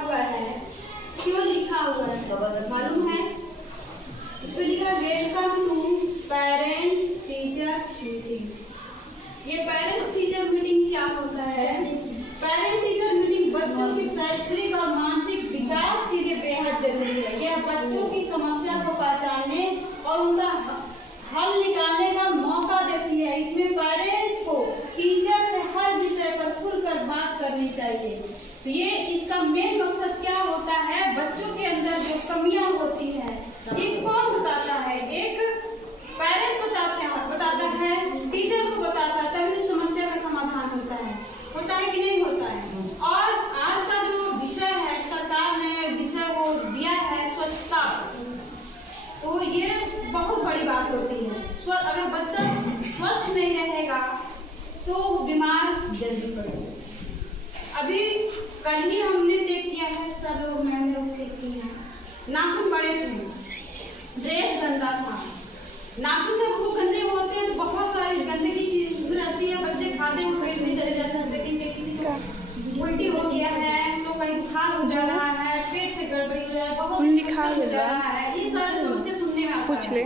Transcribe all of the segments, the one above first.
हुआ है, क्यों लिखा हुआ है मालूम है? इस पे लिखा है welcome to parent teacher meeting. ये पेरेंट टीचर मीटिंग क्या होता है? पेरेंट टीचर मीटिंग बच्चों की शैक्षणिक और मानसिक विकास के लिए बेहद जरूरी है। यह बच्चों की समस्या को पहचानने और उनका हल निकालने का मौका देती है। इसमें पेरेंट्स को टीचर से हर विषय पर खुलकर बात करनी चाहिए। तो ये इसका मेन मकसद क्या होता है? बच्चों के अंदर जो कमियां होती हैं, ये कौन बताता है? एक पेरेंट्स बताता है, टीचर को बताता है, तभी उस समस्या का समाधान होता है कि नहीं होता है? और आज का जो विषय है, सरकार ने विषय वो दिया है स्वच्छता, तो ये बहुत बड़ी बात होती है। अगर बच्चा स्वच्छ नहीं रहेगा तो वो बीमार जल्दी पड़ेगा। अभी कल ही हमने चेक किया है, सब लोग मैम लोग चेक किए हैं, नाखून बड़े थे, ड्रेस गंदा था। नाखून जब वो गंदे होते हैं तो बहुत सारी गंदगी चीज रहती है, बच्चे खाते हुए पेट में चले जाते हैं। लेकिन किसी को उल्टी हो गया है, तो कहीं बुखार हो जा रहा है, पेट से गड़बड़ी हो रहा है, बहुत हो रहा है, ये सारी समस्या सुनने में पूछ ले।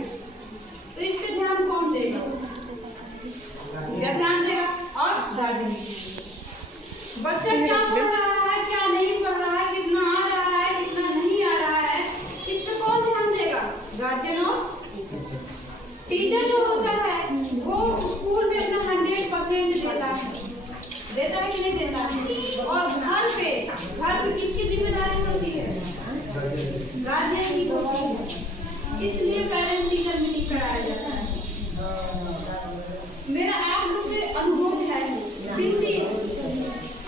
तो इस पे ध्यान कौन देगा? ध्यान देगा और गार्जियन। बच्चा क्या पढ़ रहा है, क्या नहीं पढ़ रहा है, कितना आ रहा है, कितना नहीं आ रहा है, इस पे कौन ध्यान देगा? गार्जियन और टीचर जो होता है वो स्कूल में अपना 100% देता है कि नहीं देता? और घर पे किसकी जिम्मेदारी होती है? गार्जियन की होती है। इसलिए पेरेंट टीचर मीटिंग कराया जाता है। मेरा आप लोग से अनुरोध है, विनती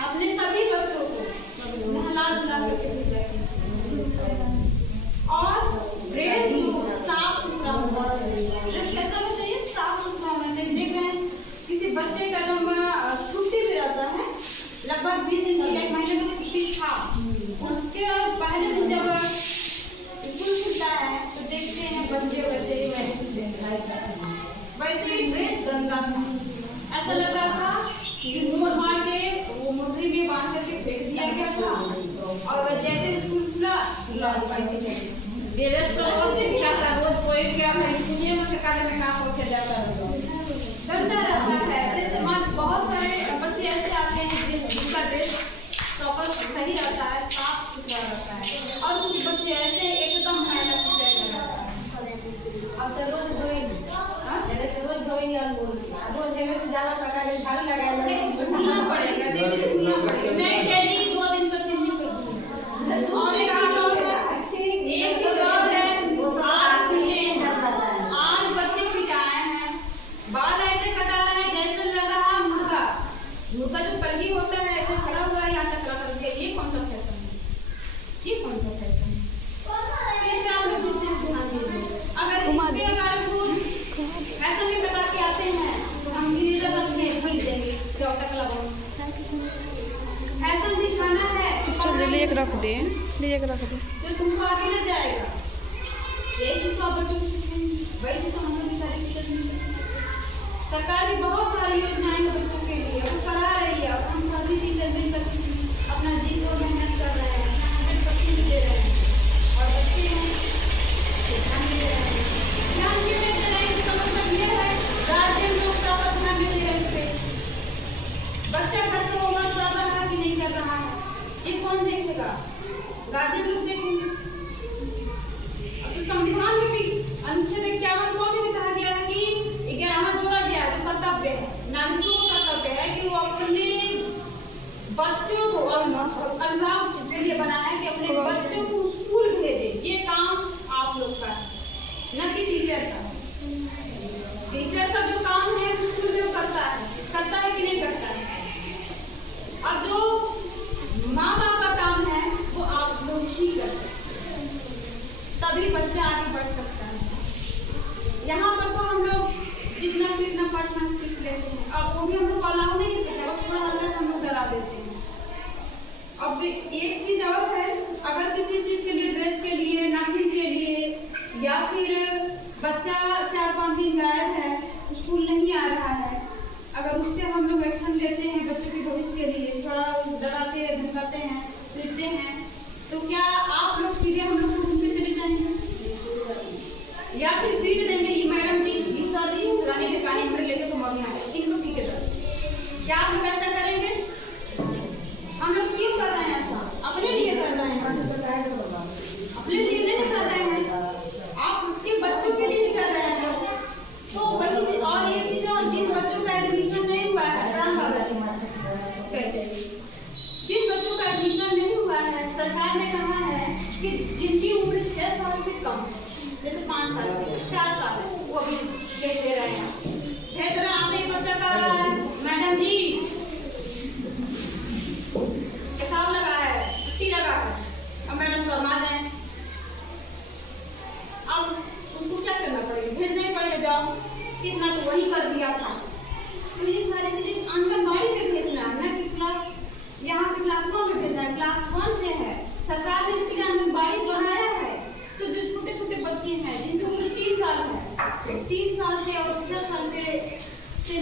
अपने सभी बच्चों को नहला धुला करके और ड्रेस साफ सुथरा होना चाहिए। ड्रेस कैसा होना चाहिए? साफ सुथरा होना चाहिए। देख रहे हैं किसी बच्चे का छुट्टी पे रहता है, लगभग 20 दिन की 1 महीने की छुट्टी था, उसके पहले दिन जब स्कूल खुलता है तो देखते हैं बच्चे वैसे ही ड्रेस गंदा था। ऐसा लग रहा था कि मोड़ मार के वो मोटरी में बांध करके फेंक दिया गया था, और जैसे स्कूल खुला रोज कोई क्या गंदा रहता है। जैसे बहुत सारे बच्चे ऐसे आते हैं जिनका ड्रेस प्रॉपर सही रहता है, साफ सुथरा रहता है, और कुछ बच्चे ऐसे एकदम मैला रहता है। अब तो रोज धोएंगे, रोज धोएंगे और रोज हेवे से ज्यादा प्रकार झाड़ू लगाएंगे, धुलना पड़ेगा, डेली धुलना पड़ेगा। नहीं, डेली 2 दिन तक 3 दिन तक। और एक चीज और है, आज बच्चे पिटाए हैं, बाल ऐसे कटा रहे हैं जैसे लग रहा है मुर्गा जो पलगी होता है ऐसे खड़ा हुआ है, यहाँ तक लगा दिया। ये कौन सा फैशन है? ये कौन सा फैशन है? फिर आप लोग विशेष ध्यान दीजिए। अगर फैशन में बता के आते हैं तो हम गिरिजन रखने भूल देंगे क्या तक लगा। फैशन दिखाना है तो ले रख दे तो तुमको आगे ले जाएगा। यही चीज तो आप बच्चों को सिखाएंगे, वही चीज तो हम लोग भी सारे टीचर नहीं। सरकार की बहुत सारी योजनाएं बच्चों के लिए वो करा रही है, और हम सभी टीचर मिलकर अपना जी को मेहनत कर रहे हैं, 100% दे रहे हैं, और बच्चे हैं ध्यान दे रहे हैं। ध्यान क्यों देते रहे? इसका मतलब ये है गार्जियन लोग प्रॉपर ध्यान देते रहे। बच्चा घर पर होमवर्क कर रहा है कि नहीं कर रहा है, ये कौन देखेगा? गार्जियन लोग देखेंगे। तो संविधान में भी अनुच्छेद 51 को भी कहा गया है कि 11वां जोड़ा गया है, जो कर्तव्य है, नागरिकों का कर्तव्य है कि वो अपने बच्चों को, और अभिभावक के लिए बना है कि अपने बच्चों को स्कूल भेजे। ये काम आप लोग का है, न कि टीचर का। टीचर का जो काम है स्कूल में करता है कि नहीं करता है। और जो माँ बाप का काम है वो आप लोग ही करते हैं, तभी बच्चा आगे बढ़ सकता है। यहाँ पर तो हम लोग जितना पढ़ना सीख लेते हैं, अब वो भी हम लोग अलाउ नहीं करते हैं, थोड़ा हल्का हम लोग डरा देते हैं। अब एक चीज और है, अगर किसी चीज के लिए, ड्रेस के लिए, नाखून के लिए, या फिर बच्चा 4-5 दिन गायब है, स्कूल नहीं आ रहा है, अगर उस पर हम लोग एक्शन लेते हैं बच्चों के भविष्य के लिए, थोड़ा डराते धमकाते हैं, पीटते हैं, कहते हैं जिन बच्चों का एडमिशन नहीं हुआ है, सरकार ने कहा है कि जिनकी उम्र 6 साल से कम, जैसे 5 साल, 4 साल, वो भी भेज दे रहे हैं। भेज रहे आपने एक बच्चा कह रहा है मैडम जी हिसाब लगा है, छुट्टी लगा है, अब मैडम शर्मा जाए, अब उसको क्या करना पड़ेगा? भेजना ही पड़ेगा, जाओ कितना तो वही कर दिया था। तो ये सारी चीजें आंगनबाड़ी में भेजना है ना कि क्लास यहाँ पे क्लास 1 में भेजना है, क्लास 1 से है। सरकार ने इसके लिए आंगनबाड़ी बनाया है। तो जो छोटे छोटे बच्चे हैं जिनकी उम्र 3 साल है, 3 साल से और 6 साल से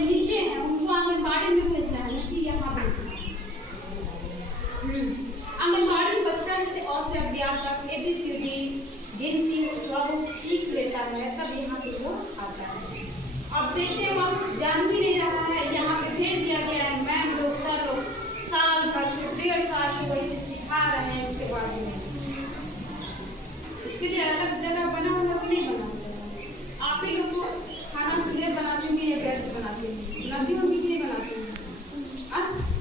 नीचे हैं, उनको आंगनबाड़ी में भेजना है, कि यहाँ भेजना है। आंगनबाड़ी में बच्चा जैसे अ से अज्ञात तक ABCD गिनती थोड़ा बहुत सीख लेता है, तब यहाँ पे वो आता है। अब देखते हैं वक्त जान भी नहीं रहा है, यहाँ पे भेज दिया गया है। मैम लोग सर लोग साल भर से 1.5 साल से वही सिखा रहे हैं उसके बारे में। इसके लिए अलग जगह बना हुआ कि नहीं बना हुआ? आप ही लोग तो खाना चूल्हे बनाते होंगे या गैस बनाते होंगे, नदी होंगी कि नहीं बनाते होंगे?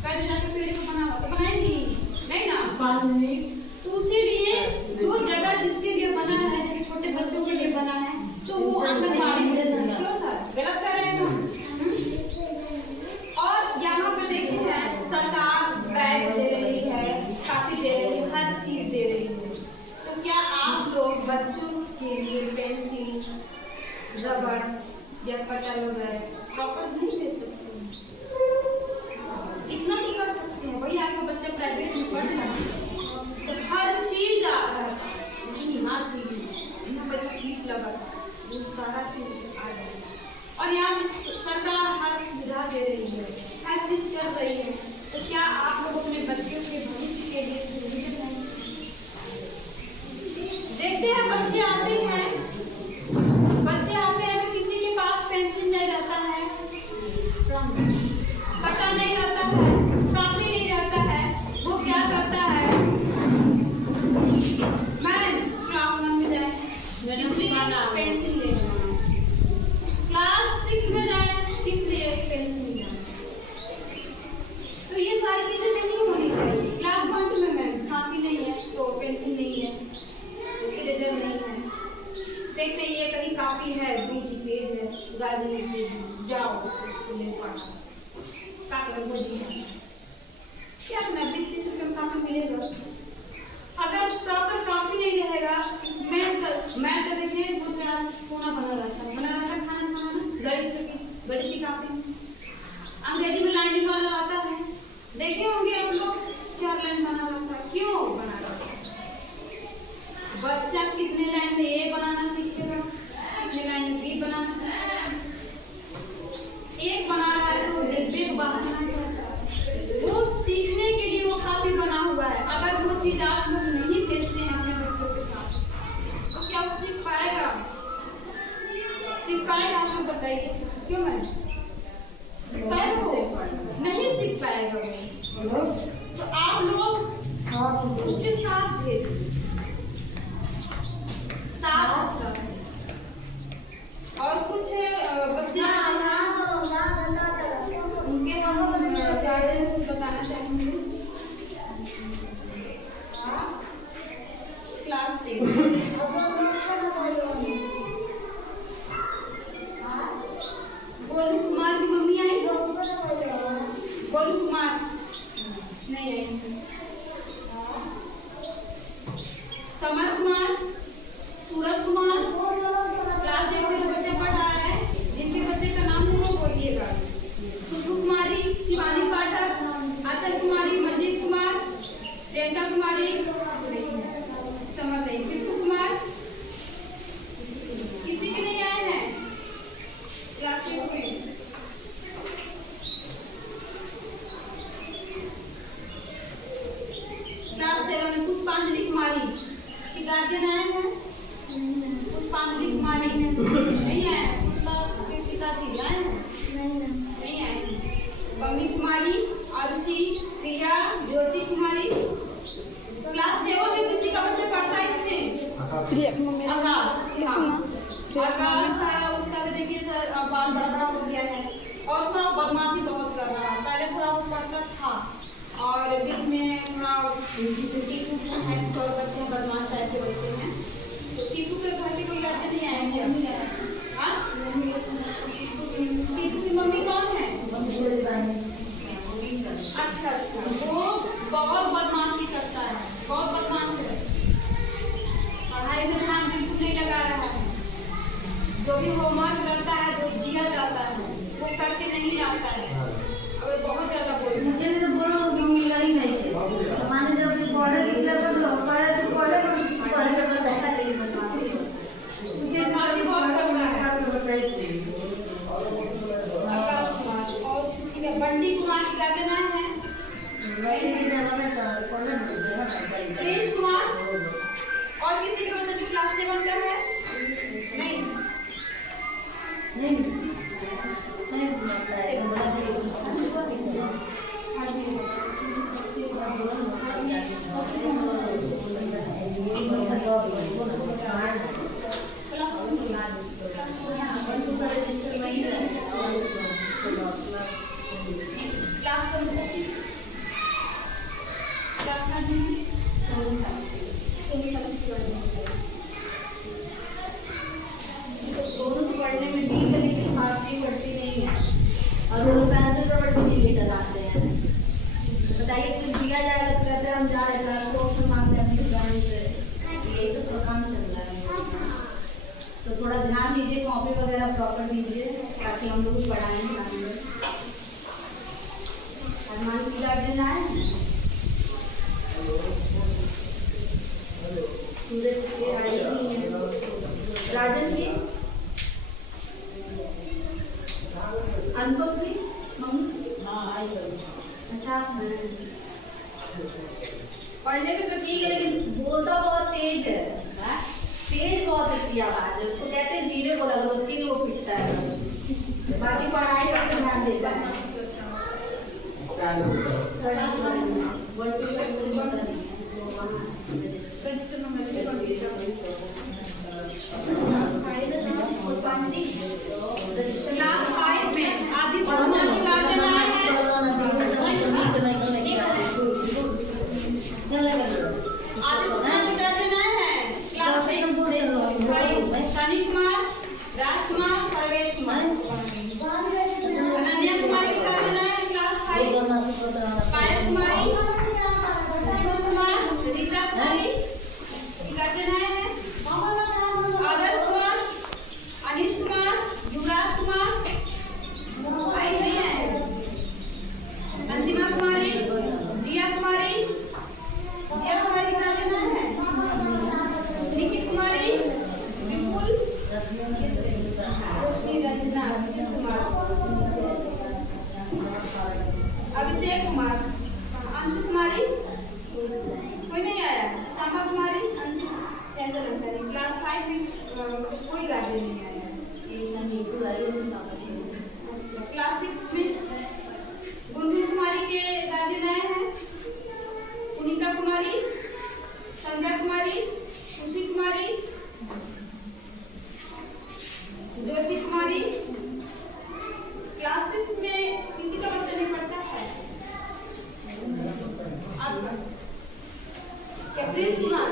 कल जाके पेड़ को बना हुआ तो बनाएंगी नहीं ना? तो इसीलिए जो जगह जिसके लिए बना है, जैसे छोटे बच्चों के लिए बना है, तो वो आंगनबाड़ी क्यों सर गलत कर रहे हैं? और यहाँ पे देखिए है सरकार बैग दे रही है, काफी दे रही है, हर चीज दे रही है। तो क्या आप लोग बच्चों के लिए पेंसिल, रबड़ या कटर वगैरह प्रॉपर नहीं दे सकते? इतना तो कर सकते हैं भाई, आपका बच्चा प्राइवेट में पढ़ रहा है तो हर चीज आ रहा है, बच्चा फीस लगा था, सारा चीज आ रहा है। और यहाँ सरकार हर सुविधा दे रही है, हर चीज कर रही है। तो क्या आप लोग अपने बच्चों के भविष्य के लिए सुरक्षित हैं? देखते हैं बच्चे आते हैं तो किसी के पास पेंसिल नहीं रहता है, कटर नहीं रहता है, कॉपी नहीं रहता है, वो क्या करता है? मैं क्लास 1 में जाए पेंसिल ले क्लास 6 में जाए, इसलिए पेंसिल जाए। तो ये सारी चीजें नहीं होनी चाहिए। क्लास 1 में मैम कॉपी नहीं है तो पेंसिल नहीं है, इरेजर नहीं है, देखते ये कहीं कॉपी है, 2 पेज है, गाड़ी में जाओ उसको ले पढ़ा क्या करोगे जी? क्या करना? 20-30 रुपये में कॉपी मिलेगा। अगर प्रॉपर कॉपी नहीं रहेगा, मैथ का देखिए 2 क्लास कोना बना रहता है, खाना खाना, गणित की कॉपी, अंग्रेजी में लाइन लिखा वाला आता है, देखे होंगे आप लोग 4 लाइन बना रहता है। क्यों बना रहता है? बच्चा कितने लाइन में A बनाना सीखेगा, कितने लाइन में B बनाना सीखेगा। एक बना रहा है तो डेढ़ बाहर ना जाता, वो सीखने के लिए वो काफी बना हुआ है। अगर वो चीज आप लोग नहीं भेजते हैं अपने बच्चों के साथ, तो क्या वो सीख पाएगा? आप लोग बताइए, क्यों मैम? सीख पाएगा वो? नहीं सीख पाएगा वो। तो आप लोग उसके साथ भेजिए, साथ और कुछ बच्चे उनके हम गार्डन बताना चाहेंगे। क्लास 10 गोलू कुमार की मम्मी आई, गोलू कुमार नहीं आई, समर कुमार, सूरज कुमार, क्लास 8 में बच्चा पढ़ रहा है, जिनके बच्चे का नाम पूरा बोलिएगा। खुशबू कुमारी, शिवानी पाठक, आचल कुमारी, मंजीत कुमार, रेखा कुमारी, समर नहीं, बिट्टू कुमार, किसी के नहीं आए हैं क्लास 8 में? क्लास 7 में पुष्पांजलि कुमारी की गार्जियन आए हैं? पुष्पांजलि कुमारी नहीं आए हैं? पुष्पा के पिताजी आए हैं? नहीं आए हैं। पम्मी कुमारी, आरुषि, प्रिया, ज्योति कुमारी। क्लास 7 में किसी का बच्चा पढ़ता है इसमें? आकाश था, उसका भी देखिए सर बाल बड़ा बड़ा हो गया है और थोड़ा बदमाशी बहुत कर रहा है। पहले थोड़ा वो पढ़ता था बीच में थोड़ा टीपू है, और बच्चे बदमाश टाइप के बच्चे हैं, तो टीपू के घर के कोई लड़के नहीं आए हैं। हाँ, टीपू की मम्मी कौन है? अच्छा अच्छा, वो बहुत बदमाशी करता है, बहुत बदमाश है, पढ़ाई में ध्यान बिल्कुल नहीं लगा रहा है। जो भी होमवर्क करता है, जो दिया जाता है, वो करके नहीं आता है। अब बहुत ज्यादा बोल, मुझे तो बोलो मिला ही नहीं। माने जब पढ़े लिखे तो पढ़े के बताया नहीं बदमाशी। मुझे बदमाशी बहुत करता है। और ठीक है, बंटी कुमार की कहते नाम है प्रिंस कुमार। और किसी के बच्चे जो क्लास 7 का है? नहीं पढ़ने में ठीक है, लेकिन साथी पढ़ती नहीं है, और वो पेंसिल रबड़ भी नहीं लेकर आते हैं। बताइए कुछ दिया जाएगा तो कहते हैं हम जा रहे हैं, तो ऑप्शन मांगते हैं अपनी ड्राइंग से। यही सब तो काम चल रहा है। तो थोड़ा ध्यान दीजिए, कॉपी वगैरह प्रॉपर दीजिए ताकि हम लोग पढ़ाएं लिखाएंगे। अरमान की गार्डन आए सूरज की आई नहीं है, राजन की, अनुपम की मम्मी। अच्छा, पढ़ने में तो ठीक है, लेकिन बोलता बहुत तेज है। तेज बहुत इसकी आवाज है, उसको कहते हैं धीरे बोला करो, उसके लिए वो पिटता है। बाकी पढ़ाई पर तो ध्यान देता है। क्लास 5 में आदित्य कुमार की गार्डन आए हैं। आदित्य कुमार की गार्डन आए हैं क्लास 6। सनी कुमार, राजकुमार, परवेश कुमार। अनन्या कुमार की गार्डन आए हैं क्लास 5। पायल कुमारी, दीपक कुमार, रीता कुमारी की गार्डन आए हैं। आदर्श कुमार, अनिश कुमार, युवराज कुमार आई नहीं है। अंतिमा कुमारी, जिया कुमारी, जिया कुमारी की गार्डन आए हैं। निकी कुमारी, विपुल, रचना कुमार, अभिषेक कुमार, अंशु कुमारी, कोई नहीं आया। श्यामा कुमारी, अंशु, क्लास 5 में कोई गार्डन नहीं आया। अच्छा, क्लास 6 में गुंजन कुमारी के गार्डन आए हैं। पुनीता कुमारी, संध्या कुमारी, खुशी कुमारी, ज्योति कुमारी। क्लास 6 में किसी का बच्चा नहीं पढ़ता है। क्या प्रिंस कुमार?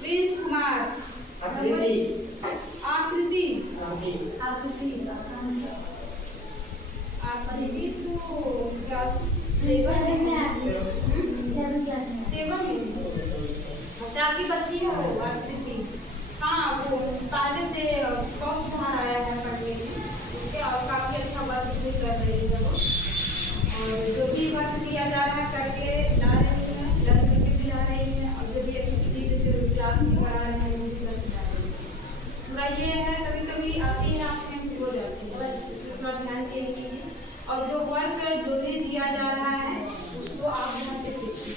प्रिंस कुमार, आकृति, आकृति तो क्लास 7 में आती है। 7 में अच्छा, आपकी बच्ची है वो आकृति? हाँ, वो पहले से बहुत बाहर आया है पढ़ने में, उसके और काफ़ी अच्छा वर्क भी कर रही है वो। और जो भी वर्क दिया जा रहा है करके ला रही है, लर्न करके भी ला रही है, और जो भी एक्टिविटी जैसे क्लास में करा रहे हैं वो भी करके ला रही है। थोड़ा ये है, कभी कभी आती है आप में हो जाती है, बस थोड़ा ध्यान दीजिए। और जो वर्क जो भी दिया जा रहा है उसको आप ध्यान से सीखिए।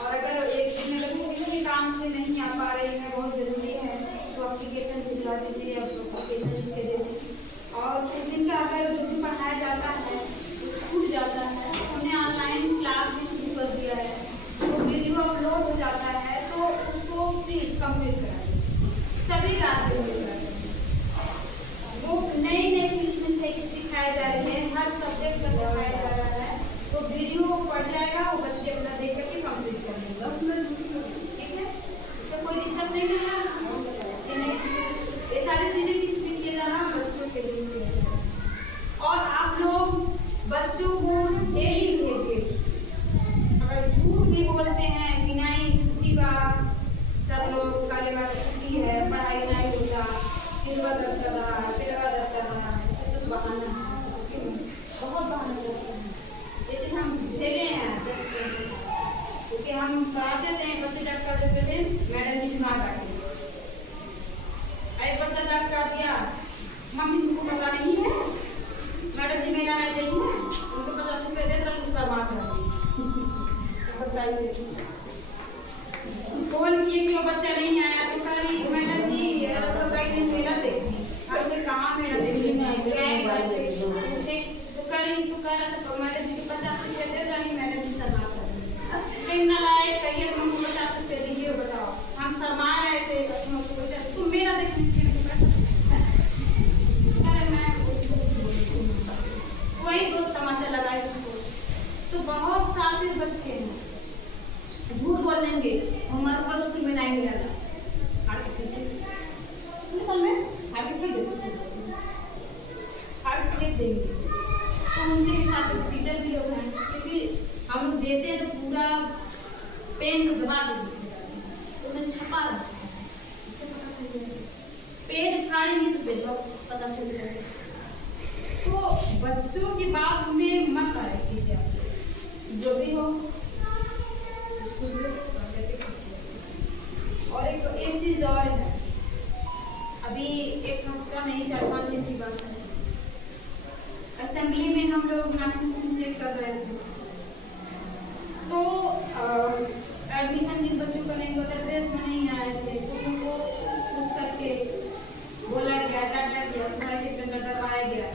और अगर एक दिन अगर किसी भी काम से नहीं आ पा रही है, बहुत ज़रूरी है, तो अप्लीकेशन भिजवा दीजिए, अप्लीकेशन दे दीजिए। और उस दिन का अगर जो भी पढ़ाया जाता है छूट जाता है, हमने ऑनलाइन क्लास भी शुरू कर दिया है, तो वीडियो अपलोड हो जाता है, तो उसको प्लीज़ कंप्लीट कराइए। सभी क्लासेस हो जाते हैं, वो नई नई चीज़ में सिखाया जा रही है, हर सब्जेक्ट का सिखाया जा रहा है, तो वीडियो मैडम जी दिमाग बैठे एक बच्चा डांट कर दिया, मम्मी तुमको पता नहीं है मैडम जी मेला नहीं गई है, उनको 50 रुपये दे तो दूसरा बात है। बताइए फोन किए कि वो बच्चा नहीं आया तो कह रही मैडम जी तो कई दिन मेला देखी, अरे कहाँ मेला देखने में क्या है तो कह रही तो कह रहा था मैडम जी को 50 रुपये दे रही, मैडम जी से बात कर रही ना लाए कहिए तुमको 50 रुपये दीजिए, बताओ हम शर्मा रहे थे तुम मेरा देखने वही दो तमाचा लगाए उसको। तो बहुत सारे बच्चे हैं झूठ बोल देंगे हमारे पास स्कूल में नहीं मिला था में हार्ट देंगे तो उनके साथ टीचर भी लोग हैं क्योंकि हम लोग देते हैं तो पूरा पेन से दबा देते तो उन्हें छपा रहता है पेड़ फाड़ी नहीं तो पता चल जाएगा। तो बच्चों की बात में मत आए कीजिए आप जो भी हो। और एक चीज और है, अभी एक हफ्ता नहीं 4-5 दिन की बात है, असेंबली में हम लोग नाम चेक कर रहे थे तो एडमिशन जिन बच्चों का नहीं होता ड्रेस में नहीं आए थे तो उनको पूछ करके बोला गया डांटा गया डरवाया गया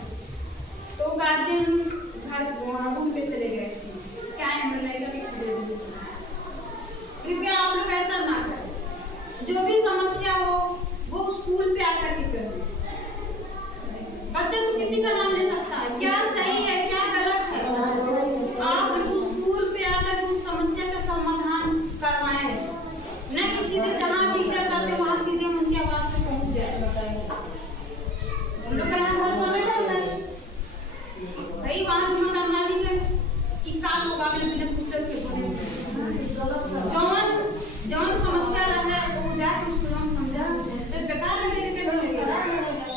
तो गार्जियन घर रूम पे चले गए क्या है कृपया आप लोग ऐसा ना करें, जो भी समस्या हो वो स्कूल पे आकर के करें। बच्चा तो किसी का नाम ले सकता है, क्या सही है क्या गलत है, आप स्कूल पे आकर उस समस्या का समाधान करवाएं, न कि सीधे जहाँ टीचर करते वहाँ सीधे उनकी आवाज पे पहुँच जाए। हम लोग कहना बहुत समय लगता है भाई वहाँ से मकान मालिक है कि काम होगा मैंने पुस्तक के बोले जौन समस्या रहा है तो जाके उसको हम समझा तो बेकार लगे के बोलेगा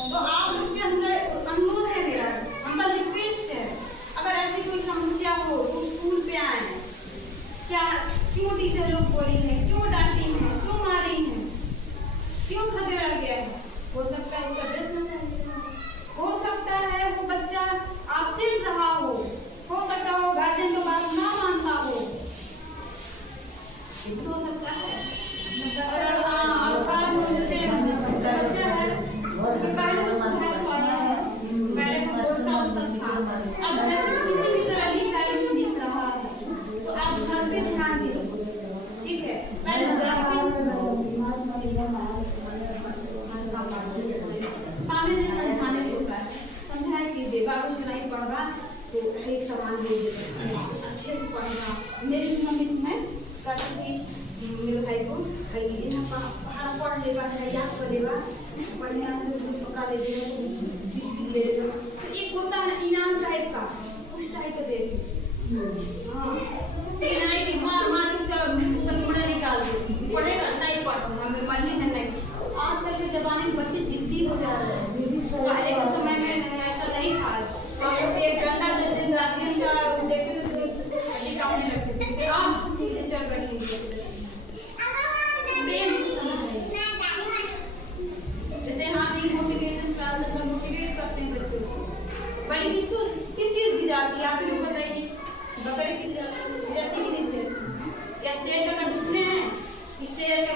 तो आप उसके अंदर अनुरोध है मेरा हमारा रिक्वेस्ट है अगर ऐसी कोई समस्या हो तो स्कूल पे आए, क्या क्यों टीचर लोग बोली है, क्यों डांटी है, क्यों मारी है, क्यों खदेड़ा गया है, हो सकता है उसका ड्रेस न चाहिए, हो सकता है वो बच्चा एब्सेंट रहा हो सकता है वो गार्जियन की बात ना मानता हो, ये तो हो सकता है। और आपका जैसे बच्चा है कि पहले तो समझाया पाया है, पहले तो दोस्ता था, अब जैसे किसी भी तरह की लाइफ दिख रहा है तो आप घर पे ध्यान दीजिए, ठीक है। पहले ताने से समझाने से होता है, समझाए कीजिए बाबू से नहीं पढ़वा तो है सामान दे देते अच्छे से पढ़ना। मेरी मम्मी तुम्हें कहती थी मेरे भाई को भाई पढ़ा पढ़ लेगा याद कर लेगा बढ़िया पकड़ा ले देगा बिस्किट ले लेगा, एक होता है इनाम टाइप का उस टाइप का दे हाँ नहीं मार मार उसका टुकड़ा निकाल दे पढ़ेगा नहीं पढ़ूंगा हमें पढ़नी है नहीं। आजकल के जमाने में बच्चे जिद्दी हो जा रहे हैं, पहले के समय में ऐसा नहीं था, एक घंटा जैसे रात्रि का देखते थे दिखाने लगते थे आप चल बैठी जैसे हाँ मोटिवेशन क्लास मोटिवेट करते हैं बच्चों को, बड़ी किसको किस चीज दी जाती है आप लोग बताइए, बकरी की जाती है या शेर का टूटने हैं कि शेर का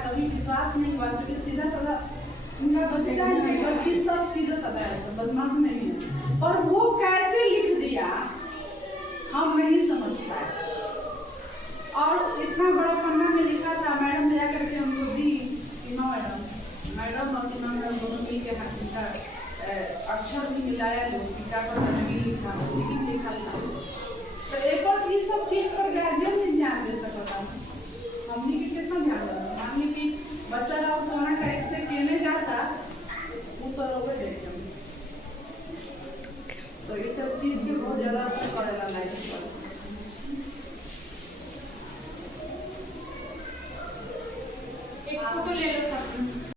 कभी विश्वास नहीं हुआ, क्योंकि सीधा साधा उनका बच्चा नहीं, बच्ची सब सीधा साधा है, बदमाश नहीं है। और वो कैसे लिख दिया हम नहीं समझ पाए। और इतना बड़ा पन्ना में लिखा था, मैडम ले जाकर के हमको दी, सीमा मैडम और सीमा मैडम दोनों मिल के अक्षर भी मिलाया, लोग टीका पर नहीं लिखा, लेकिन लिखा था। तो एक बार इस सब चीज पर गार्जियन भी ध्यान दे सकता, हमने भी कितना ध्यान दे सकता। मान ली कि बच्चा लोग कोना टाइप से कहने जाता वो तो लोग एकदम, तो ये सब चीज भी बहुत ज्यादा असर पड़ेगा लाइफ पर। एक फोटो ले